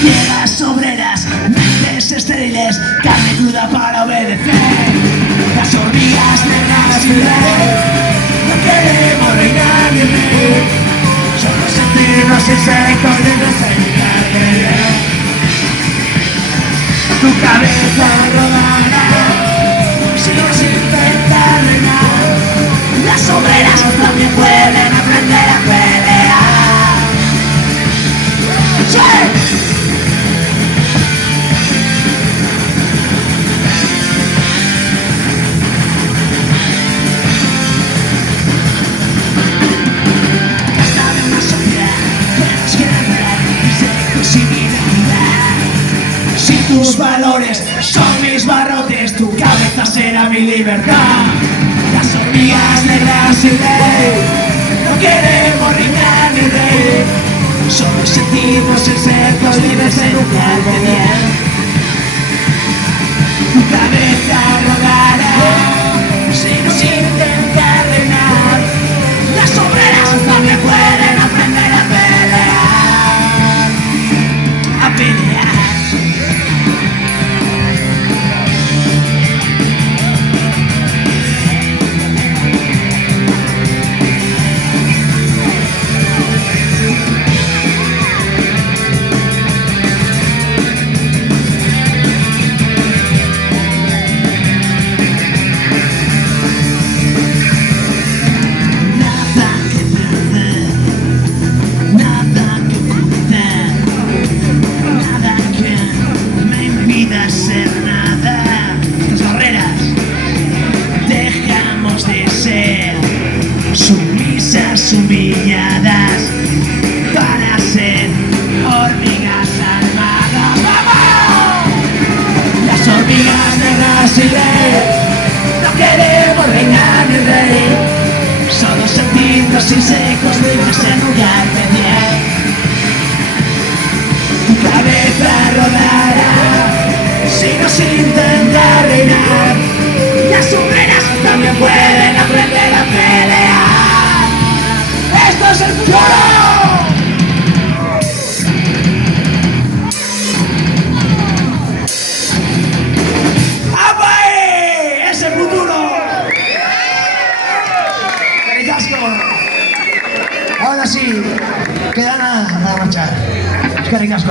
Ciegas obreras, mentes estériles, carne cruda para obedecer. Las hormigas negras y ley, no queremos reinar ni rey, solo sentirnos insectos de desencadenar. Tu cabeza rodará, si nos intentas reinar. Las obreras también pueden aprender a pelear. ¡Sí! Si tus valores son mis barrotes, tu cabeza será mi libertad. Las hormigas negras y ley, no queremos reinar ni rey, solo sentimos insectos libres en un cuerpo bien. Tu cabeza rodará, si nos intenta reinar. Las obreras también pueden aprender a pelear. A pelear. Ser nada, las barreras dejamos de ser sumisas, humilladas, para ser hormigas armadas. ¡Vamos! Las hormigas negras y ley, no queremos reinar ni rey, solo sentirnos insectos libres en lugar de bien. Tu cabeza rodará, si nos intenta reinar. Las obreras también pueden aprender a pelear. ¡Esto es el futuro! ¡Apa ahí! ¡Es el futuro! ¡Caricasco! Ahora sí, queda nada para marchar. Caricasco.